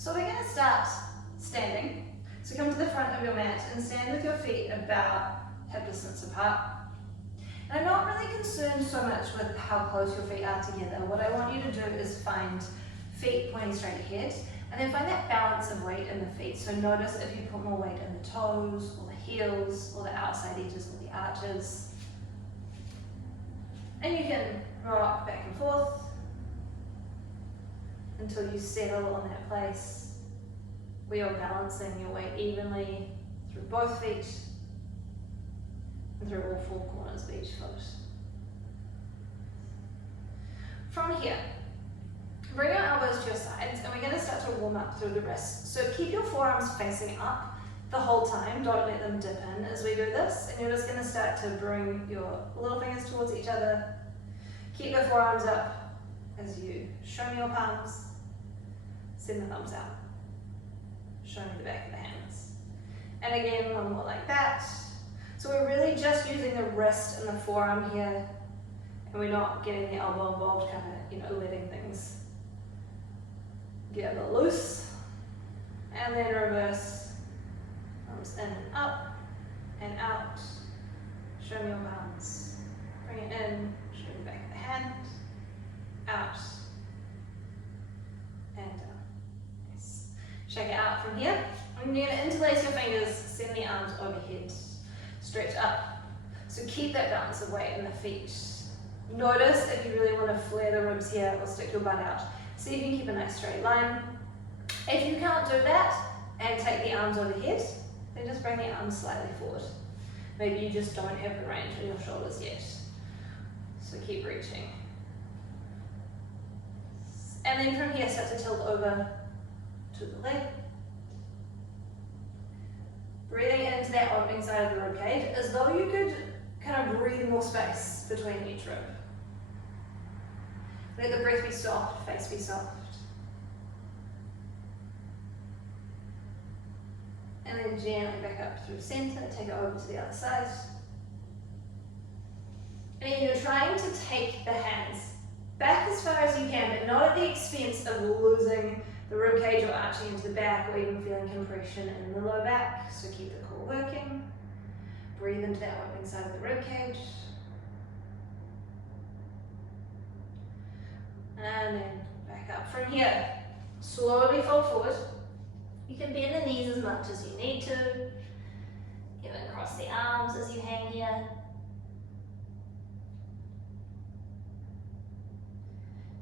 So we're going to start standing. So come to the front of your mat and stand with your feet about hip distance apart. And I'm not really concerned so much with how close your feet are together. What I want you to do is find feet pointing straight ahead, and then find that balance of weight in the feet. So notice if you put more weight in the toes, or the heels, or the outside edges, or the arches. And you can rock back and forth until you settle on that place where you're balancing your weight evenly through both feet and through all four corners of each foot. From here, bring your elbows to your sides, and we're going to start to warm up through the wrists. So keep your forearms facing up the whole time, don't let them dip in as we do this, and you're just going to start to bring your little fingers towards each other. Keep the forearms up as you show me your palms, send the thumbs out, show me the back of the hands. And again, one more like that. So we're really just using the wrist and the forearm here, and we're not getting the elbow involved, kind of, letting things get a bit loose. And then reverse, arms in and up and out. Show me your palms. Bring it in, show me the back of the hand, out and down. Yes. Shake it out from here. And you're going to interlace your fingers, send the arms overhead. Stretch up. So keep that balance of weight in the feet. Notice if you really want to flare the ribs here or stick your butt out. See if you can keep a nice straight line. If you can't do that and take the arms overhead, then just bring the arms slightly forward. Maybe you just don't have the range in your shoulders yet. So keep reaching. And then from here, start to tilt over to the leg. Breathing into that opening side of the ribcage as though you could kind of breathe more space between each rib. Let the breath be soft, face be soft. And then gently back up through center, take it over to the other side. And then you're trying to take the hands back as far as you can, but not at the expense of losing the ribcage or arching into the back, or even feeling compression in the low back. So keep the core working. Breathe into that opening side of the ribcage. And then back up. From here, slowly fold forward. You can bend the knees as much as you need to. Even cross the arms as you hang here.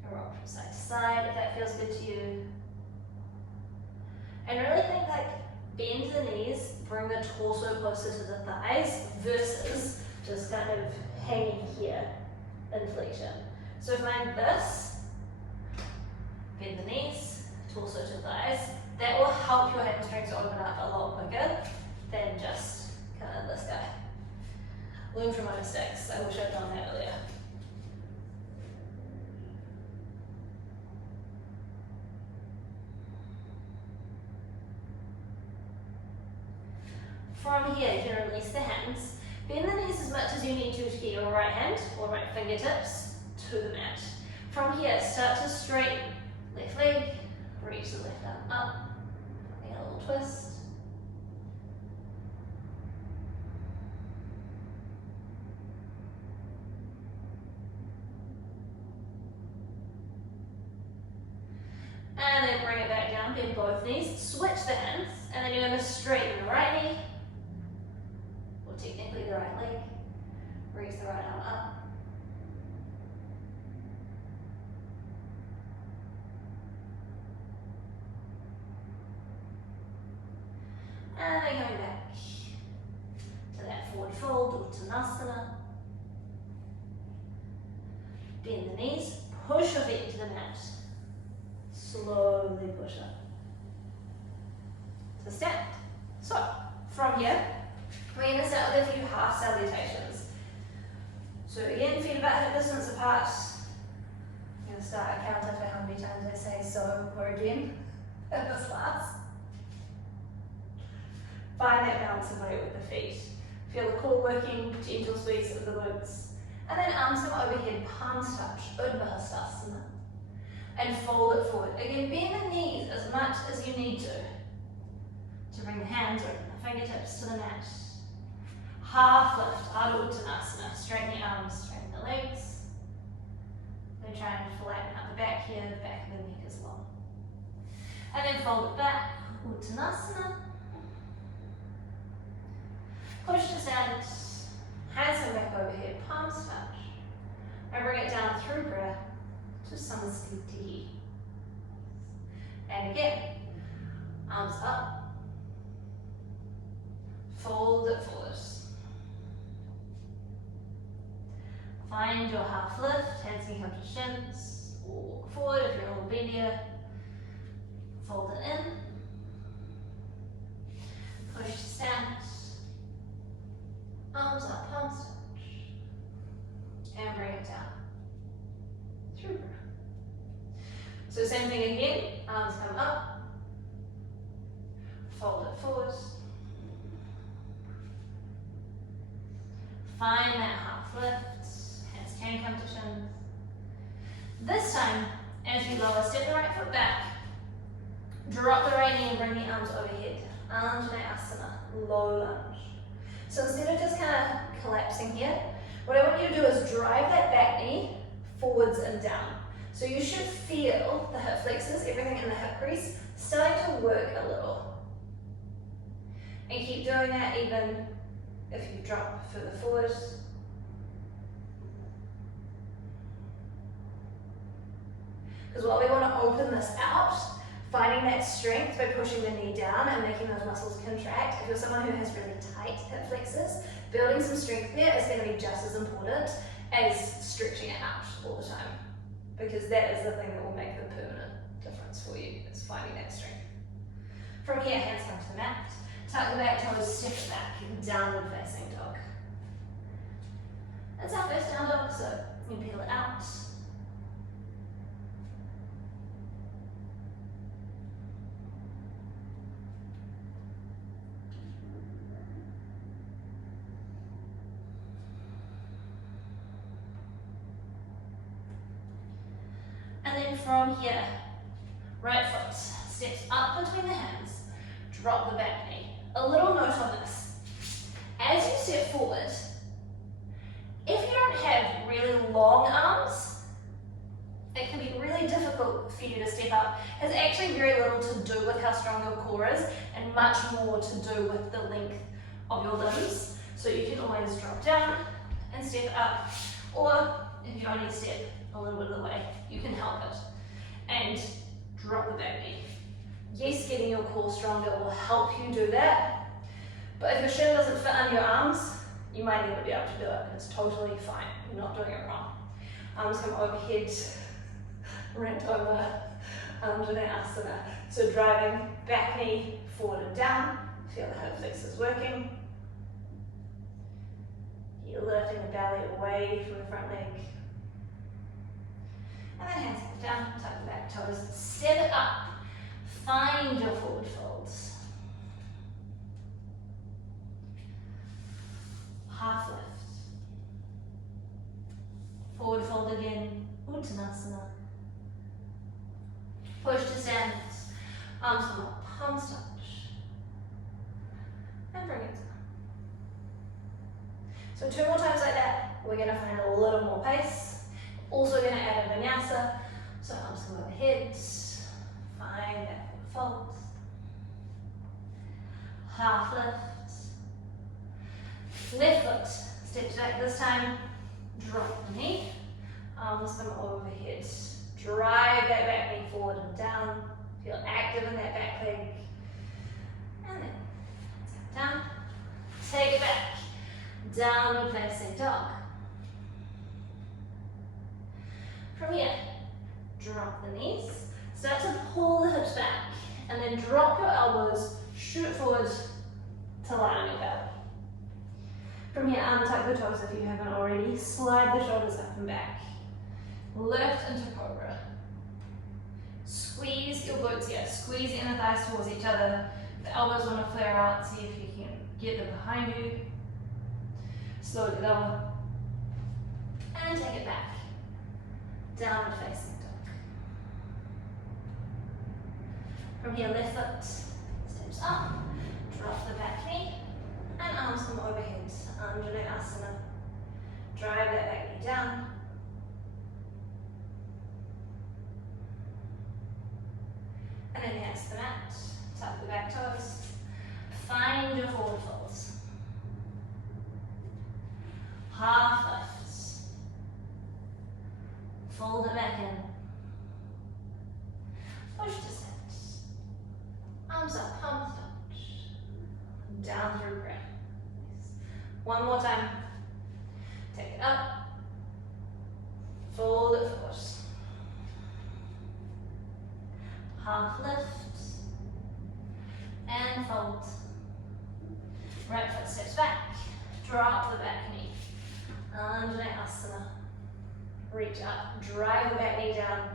And rock from side to side if that feels good to you. And really think bend the knees, bring the torso closer to the thighs versus just kind of hanging here in flexion. So find this, bend the knees, torso to thighs. That will help your hamstrings open up a lot quicker than just kind of this guy. Learn from my mistakes. I wish I'd done that earlier. From here, you can release the hands. Bend the knees as much as you need to get your right hand or right fingertips to the mat. From here, start to straighten left leg, reach the left arm up, make a little twist. And then bring it back down, bend both knees, switch the hands, and then you're going to straighten the right knee, or technically the right leg, reach the right arm up. And then going back to that forward fold, or Uttanasana. Bend the knees, push your feet into the mat. Slowly push up to stand. So, from here, we're going to start with a few half salutations. So again, feet about hip distance apart. I'm going to start a counter for how many times I say so or again at this last. Find that balance of weight with the feet. Feel the core working, gentle squeeze of the glutes. And then arms come overhead, palms touch, Uttanasana. And fold it forward. Again, bend the knees as much as you need to bring the hands or the fingertips to the mat. Half lift, Ardha Uttanasana. Straighten the arms, straighten the legs. Then try and flatten out the back here, the back of the neck is long. And then fold it back, Uttanasana. Push to stand, hands come back overhead, palms touch. And bring it down through breath to Samasthiti. And again, arms up. Fold it forward. Find your half lift, hands can come to shins, or walk forward if you're a little bendier. Fold it in. Push to stand. Arms up, palms touch. And bring it down. Through breath. So same thing again, arms come up. Fold it forward. Find that half lift. Hands can come to shins. This time, as you lower, step the right foot back. Drop the right knee and bring the arms overhead. Anjaneyasana, low lunge. So instead of just kind of collapsing here, what I want you to do is drive that back knee forwards and down. So you should feel the hip flexors, everything in the hip crease, starting to work a little. And keep doing that even if you drop further forward. Because while we want to open this out, finding that strength by pushing the knee down and making those muscles contract. If you're someone who has really tight hip flexors, building some strength there is going to be just as important as stretching it out all the time. Because that is the thing that will make the permanent difference for you, is finding that strength. From here, hands come to the mat. Tuck the back toes, step it back, downward facing dog. That's our first down dog, so you can peel it out. And then from here, right foot steps up between the hands, drop the back knee. A little note on this. As you step forward, if you don't have really long arms, it can be really difficult for you to step up. It has actually very little to do with how strong your core is and much more to do with the length of your limbs. So you can always drop down and step up, or if you only step a little bit of the way, you can help it and drop the back knee. Yes, getting your core stronger will help you do that, but if your shin doesn't fit under your arms, you might never be able to do it, and it's totally fine. You're not doing it wrong. Arms come overhead, rent over, Anjaneyasana. So driving back knee forward and down, feel the hip flexors working. You're lifting the belly away from the front leg. And then hands down, tuck the back toes, step it up. Find your forward folds. Half lift. Forward fold again, Uttanasana. Push to stand, arms come up, palms touch. And bring it down. So 2 more times like that, we're going to find a little more pace. Also going to add a vinyasa, so arms come overhead, find that fold, half lift, left foot, steps back this time, drop the knee, arms come overhead, drive that back knee forward and down, feel active in that back leg, and then down, take it back, downward facing dog. From here, drop the knees, start to pull the hips back, and then drop your elbows, shoot forward to line on your belly. From here, untuck the toes if you haven't already, slide the shoulders up and back. Lift into cobra. Squeeze your glutes here, squeeze the inner thighs towards each other. The elbows want to flare out, see if you can get them behind you. Slowly lower, and take it back. Downward facing dog. From here, left foot steps up, drop the back knee, and arms come overhead, Vinyasa. Drive that back knee down. And then yes, the mat, tuck the back toes, find your forward folds. Half lifts. Fold it back in. Push to sit. Arms up, palms touch. Down through breath. One more time. Take it up. Fold it forward. Half lift. And fold. Right foot steps back. Drop the back knee. Vinyasa. Reach up. Drive the back knee down.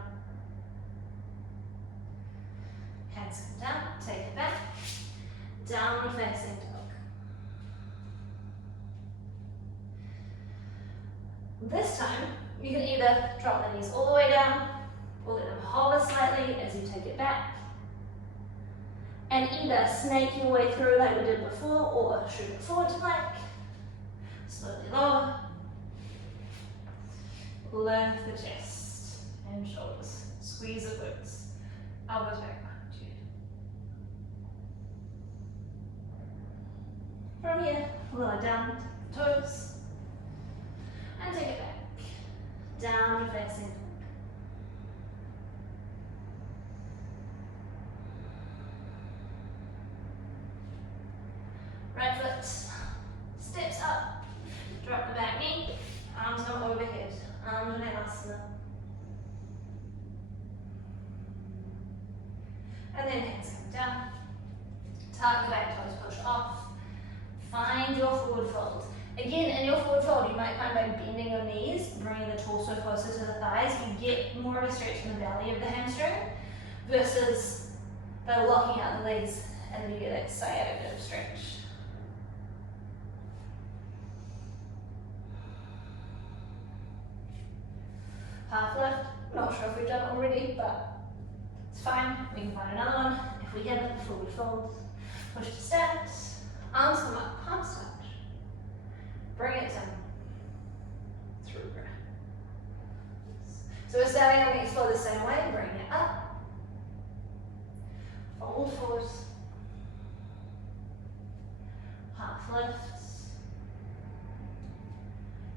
Hands come down. Take it back. Downward facing dog. This time, you can either drop the knees all the way down or let them hover slightly as you take it back. And either snake your way through like we did before or shoot it forward to plank. Slowly lower. Lift the chest and shoulders. Squeeze the glutes. Elbows back behind you. From here, lower down the toes. And take it back. Downward facing dog. Right foot steps up. Drop the back knee. Arms come overhead. Vinyasa. And then hands come down. Tuck the back toes, push off. Find your forward fold. Again, in your forward fold, you might find by bending your knees, bringing the torso closer to the thighs, you get more of a stretch in the belly of the hamstring versus by locking out the legs and then you get that sciatic stretch. Half lift, not sure if we've done it already, but it's fine. We can find another one. If we haven't, forward fold, push to stand, arms come up, palms touch. Bring it down through breath. So we're starting on the next floor the same way, bring it up, fold forward, half lifts,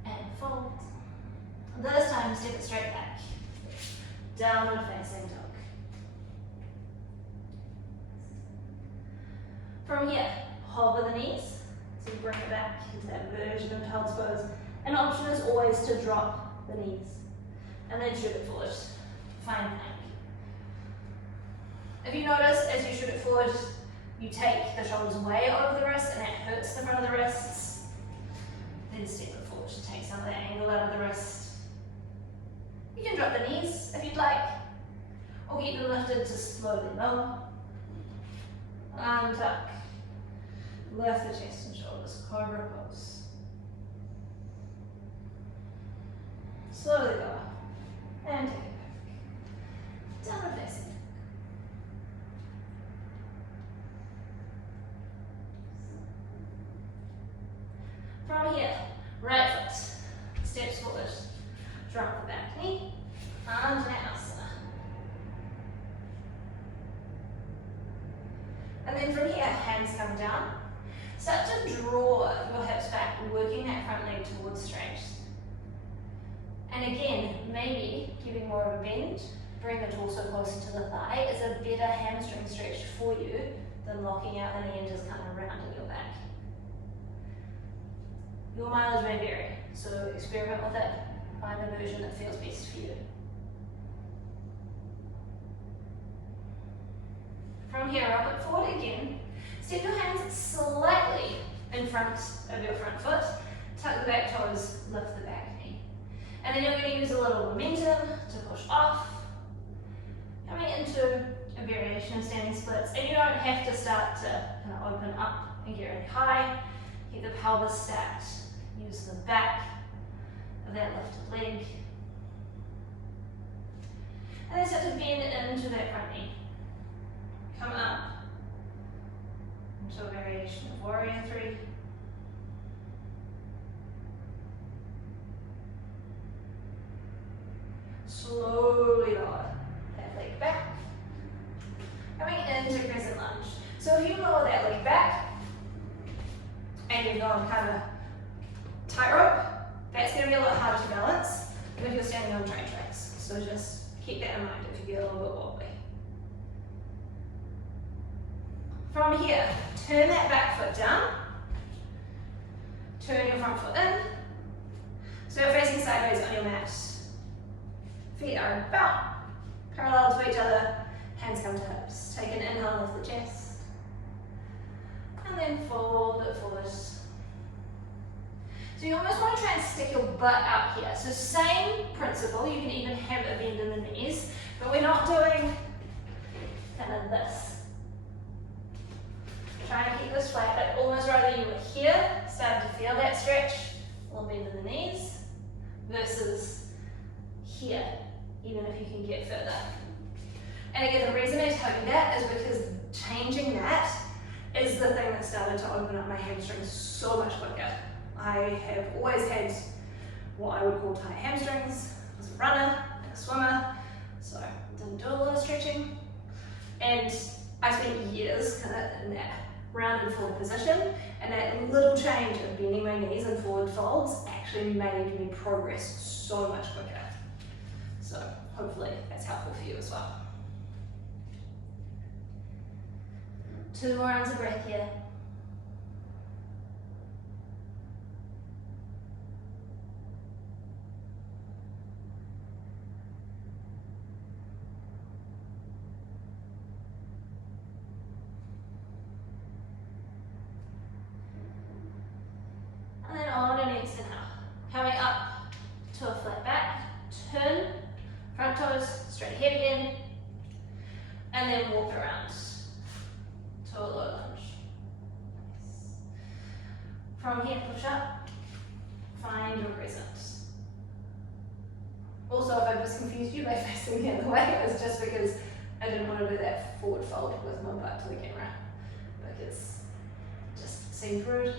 and fold. This time, step it straight back, downward facing dog. From here, hover the knees. So you bring it back into that version of child's pose. An option is always to drop the knees and then shoot it forward. Find plank. If you notice as you shoot it forward, you take the shoulders way over the wrists and it hurts the front of the wrists, then step it forward to take some of the angle out of the wrist. You can drop the knees if you'd like, or keep them lifted to slowly lower. Arm tuck. Lift the chest and shoulders, cobra pose. Slowly go up and take it back. Downward facing. From here, right foot steps forward. Drop the back knee, Vinyasa. And then from here, hands come down. Start to draw your hips back, working that front leg towards straight. And again, maybe giving more of a bend, bring the torso closer to the thigh is a better hamstring stretch for you than locking out the knee and just kind of rounding your back. Your mileage may vary, so experiment with it. Find the version that feels best for you. From here, up and forward again. Step your hands slightly in front of your front foot. Tuck the back toes, lift the back knee. And then you're going to use a little momentum to push off. Coming into a variation of standing splits. And you don't have to start to kind of open up and get really high. Keep the pelvis stacked. Use the back of that lifted leg. And then start to bend into that front knee. come up into a variation of warrior 3. Slowly lower that leg back. Coming into crescent lunge. So if you lower that leg back and you're going kind of tightrope, that's going to be a lot harder to balance than if you're standing on train tracks. So just keep that in mind if you get a little bit wobbly. From here, turn that back foot down. Turn your front foot in. So you're facing sideways on your mat. Feet are about parallel to each other. Hands come to hips. Take an inhale, lift the chest. And then fold it forward. So you almost want to try and stick your butt out here. So same principle, you can even have a bend in the knees, but we're not doing kind of this. Try and keep this flat, but almost rather you were here, starting to feel that stretch, a little bend in the knees, versus here, even if you can get further. And again, the reason I tell you that is because changing that is the thing that started to open up my hamstrings so much quicker. I have always had what I would call tight hamstrings. I was a runner and a swimmer, so I didn't do a lot of stretching. And I spent years kind of in that round and forward position, and that little change of bending my knees and forward folds actually made me progress so much quicker. So hopefully that's helpful for you as well. 2 more rounds of breath here. And then on an exhale, coming up to a flat back, turn, front toes straight ahead again, and then walk around to a low lunge. Nice. From here, push up, find your crescent. Also, if I just confused you by facing the other way, it was just because I didn't want to do that forward fold with my butt to the camera, because it just seemed rude.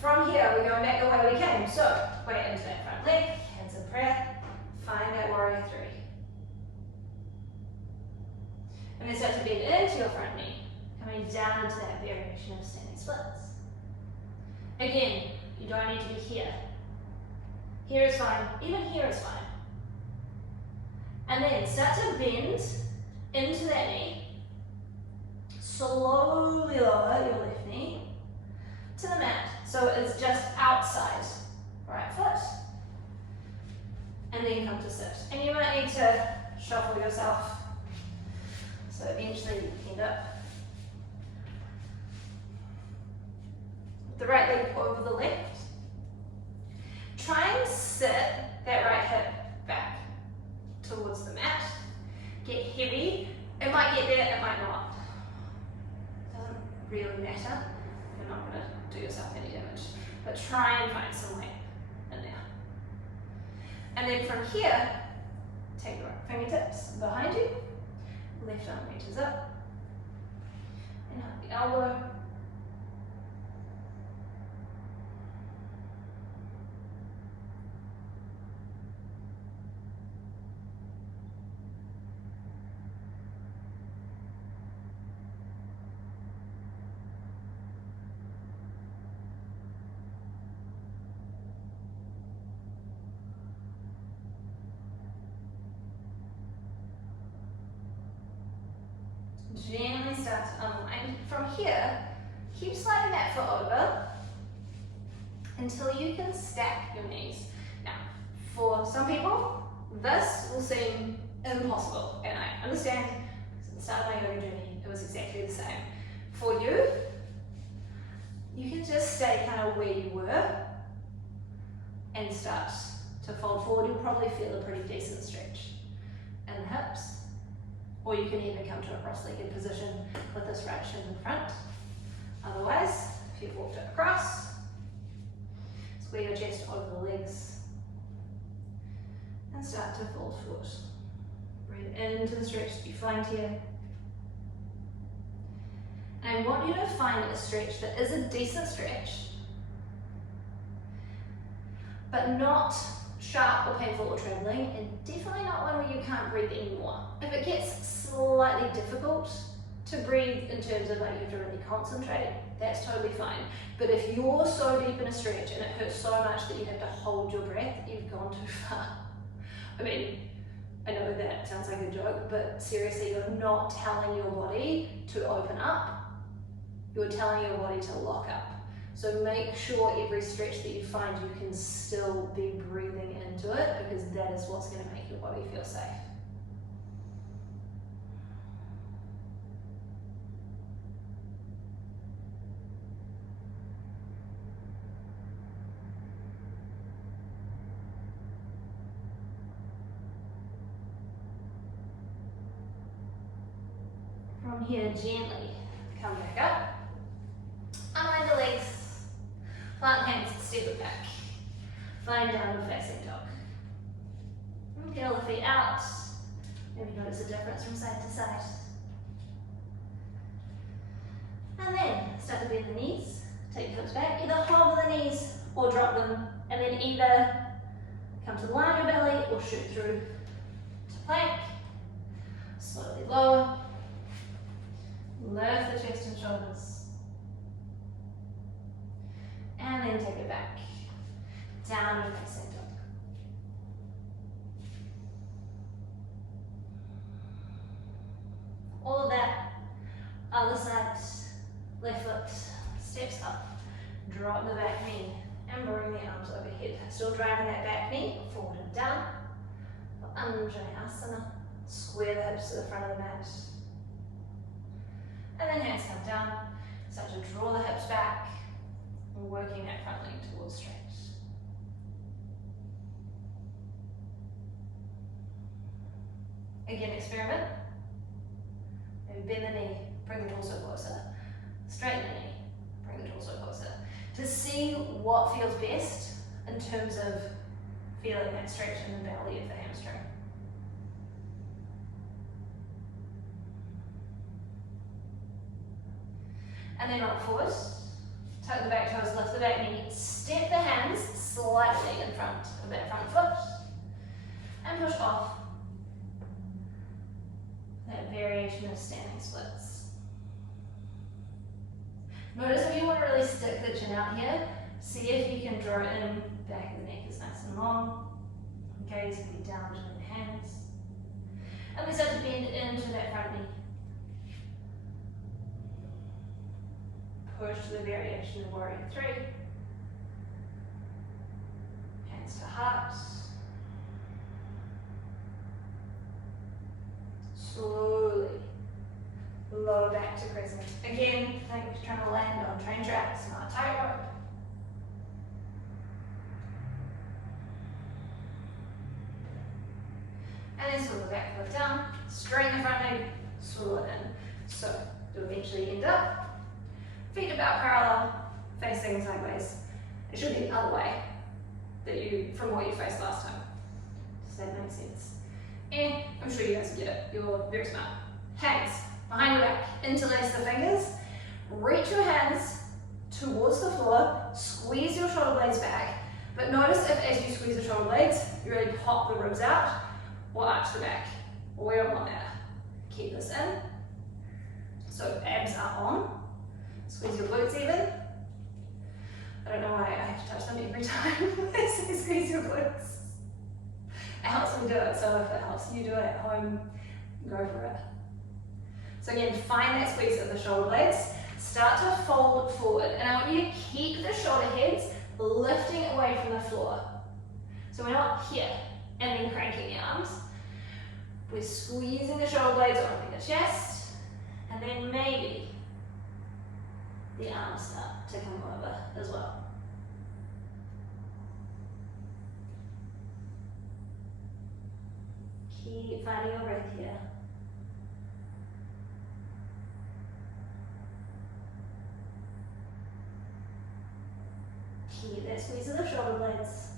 From here, we're going back the way we came. So, weight into that front leg, hands in prayer, find that warrior 3. And then start to bend into your front knee, coming down into that variation of standing splits. Again, you don't need to be here. Here is fine, even here is fine. And then start to bend into that knee. Slowly lower your left knee to the mat. So it's just outside right foot. And then come to sit. And you might need to shuffle yourself. So eventually you end up with the right leg over the left. Try and sit that right hip back towards the mat. Get heavy. It might get there, it might not. It doesn't really matter. You're not going to do yourself any damage. But try and find some weight in there. And then from here, take your fingertips behind you. Left arm reaches up. And hug the elbow. Gently start to unwind. From here, keep sliding that foot over until you can stack your knees. Now, for some people, this will seem impossible, and I understand, because at the start of my yoga journey, it was exactly the same. For you, you can just stay kind of where you were and start to fold forward. You'll probably feel a pretty decent stretch in the hips. Or you can even come to a cross-legged position with this right shin in front. Otherwise, if you've walked it across, square your chest over the legs and start to fold forward. Breathe into the stretch that you find here And I want you to find a stretch that is a decent stretch, but not sharp or painful or troubling, and definitely not one where you can't breathe anymore. If it gets slightly difficult to breathe in terms of like you have to really concentrate, that's totally fine. But if you're so deep in a stretch and it hurts so much that you have to hold your breath, you've gone too far. I mean, I know that sounds like a joke, but seriously, you're not telling your body to open up. You're telling your body to lock up. So make sure every stretch that you find you can still be breathing into it, because that is what's going to make your body feel safe. From here, gently come back up. Unwind the legs. Plant hands, step it back. Find downward facing dog. Curl the feet out. Maybe notice a difference from side to side. And then start to bend the knees. Take the hips back. Either hobble the knees or drop them. And then either come to the line of your belly or shoot through to plank. Slowly lower. Lift the chest and shoulders. And then take it back. Downward facing dog. All of that. Other side. Left foot steps up. Drop the back knee and bring the arms overhead. Still driving that back knee forward and down. Vinyasa. Square the hips to the front of the mat. And then hands come down. Start to draw the hips back. Working that front leg towards stretch. Again, experiment. Maybe bend the knee, bring the torso closer. Straighten the knee, bring the torso closer. To see what feels best in terms of feeling that stretch in the belly of the hamstring. And then rock forward. Tuck the back toes, lift the back knee, step the hands slightly in front of that front foot, and push off that variation of standing splits. Notice if you want to really stick the chin out here, see if you can draw it in, back of the neck is nice and long, gaze can be down between the hands, and we start to bend into that front knee. Push to the variation of warrior 3. Hands to heart. Slowly lower back to crescent. Again, like you're trying to land on train tracks, not tightrope. And then swivel the back foot down, straighten the front leg, swivel it in. So you'll eventually end up feet about parallel, facing sideways. It should be the other way from what you faced last time. Does that make sense? And I'm sure you guys get it. You're very smart. Hands behind your back, interlace the fingers. Reach your hands towards the floor. Squeeze your shoulder blades back. But notice if as you squeeze the shoulder blades, you really pop the ribs out or arch the back. We don't want that. Keep this in. So abs are on. Squeeze your glutes even. I don't know why I have to touch them every time I say squeeze your glutes. It helps me do it, so if it helps you do it at home, go for it. So again, find that squeeze of the shoulder blades. Start to fold forward, and I want you to keep the shoulder heads lifting away from the floor. So we're not here and then cranking the arms. We're squeezing the shoulder blades, opening the chest, and then maybe the arms start to come over as well. Keep finding your breath here. Keep that squeeze of the shoulder blades.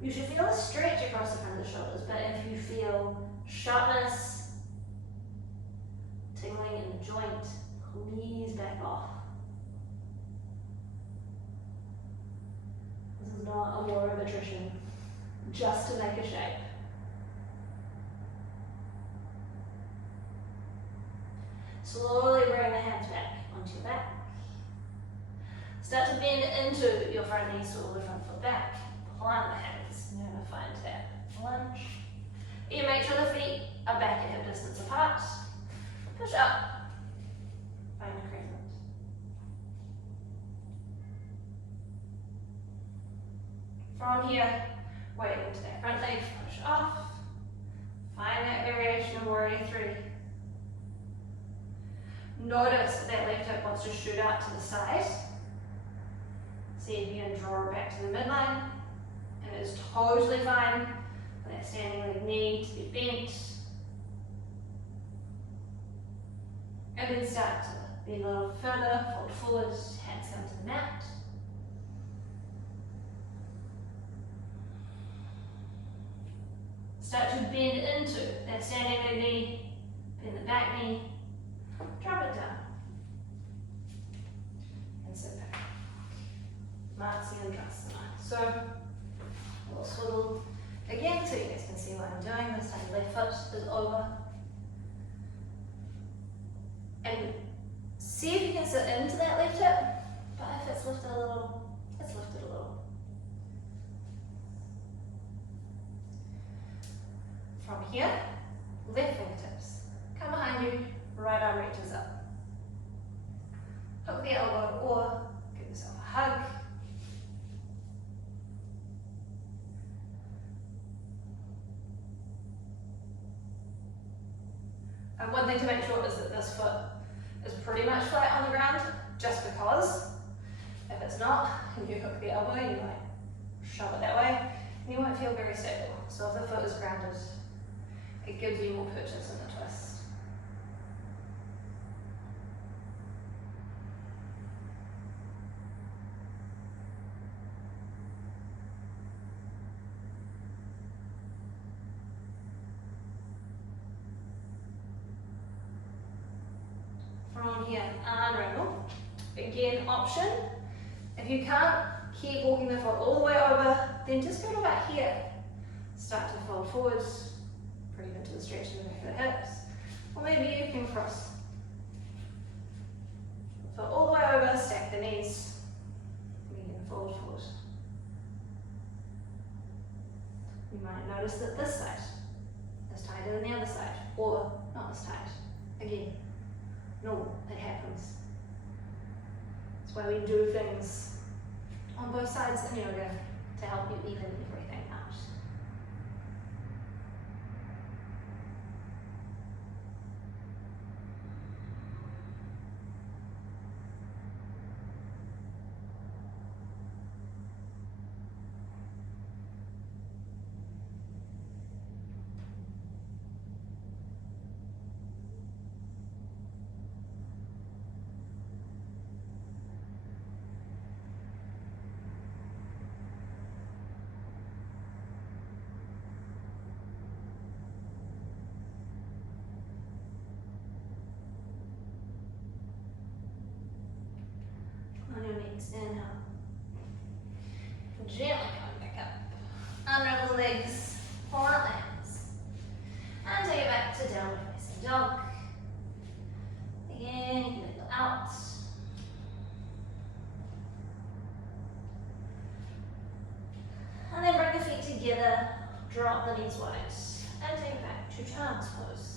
You should feel a stretch across the front of the shoulders, but if you feel sharpness, tingling in the joint, Ease back off. This is not a war of attrition, just to make a shape. Slowly bring the hands back onto your back. Start to bend into your front knees to the front foot back. Plant the hands. You're going to find that lunge. You make sure the feet are back at hip distance apart. Push up. Find a crescent. From here, weight into that front leg, push off. Find that variation of warrior three. Notice that left hip wants to shoot out to the side. See if you can draw it back to the midline. And it is totally fine for that standing leg knee to be bent. And then start to bend a little further, fold forward, hands come to the mat. Start to bend into that standing leg knee, bend the back knee, drop it down, and sit back. Matsyendrasana. So, a little swivel again so you guys can see what I'm doing. This time left foot is over. And see if you can sit into that left hip, but if it's lifted a little, it's lifted a little. From here, left fingertips come behind you, right arm reaches up. Hook the elbow or give yourself a hug. And one thing to make sure is that this foot is pretty much flat on the ground, just because if it's not, and you hook the elbow, you might shove it that way, and you won't feel very stable. So if the foot is grounded, it gives you more purchase in the twist. From here, unravel. Again, option. If you can't keep walking the foot all the way over, then just go to about here. Start to fold forwards, pretty into the stretch of the back of the hips. Or maybe you can cross the foot all the way over, stack the knees, and again fold forward. You might notice that this side is tighter than the other side, or not as tight. Again, no, it happens. That's why we do things on both sides in yoga to help you even everything out. On your next inhale, gently coming back up. Unravel the legs, plant the hands, and take it back to downward facing dog. Again, you can wiggle out. And then bring the feet together, drop the knees wide, and take it back to child's pose.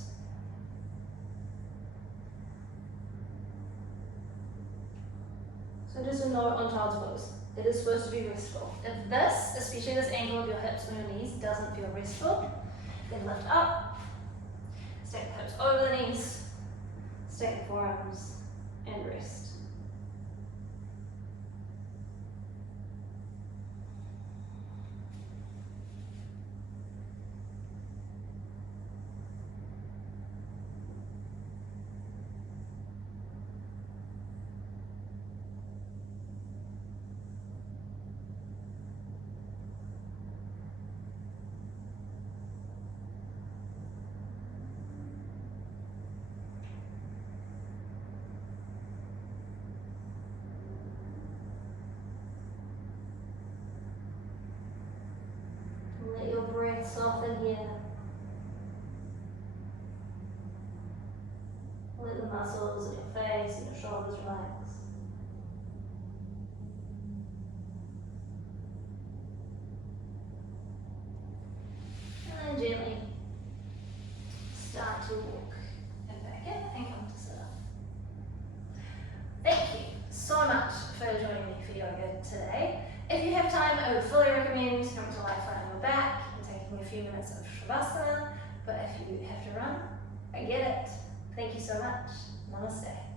So just a note on child's pose. It is supposed to be restful. If this, especially this angle of your hips and your knees, doesn't feel restful, then lift up, stack the hips over the knees, stack the forearms, and rest. muscles in your face and your shoulders relax. And then gently start to walk and back in and come to sit up. Thank you so much for joining me for yoga today. If you have time, I would fully recommend coming to lie flat on your back and taking a few minutes of Shavasana, but if you have to run, I get it. Thank you so much. Namaste.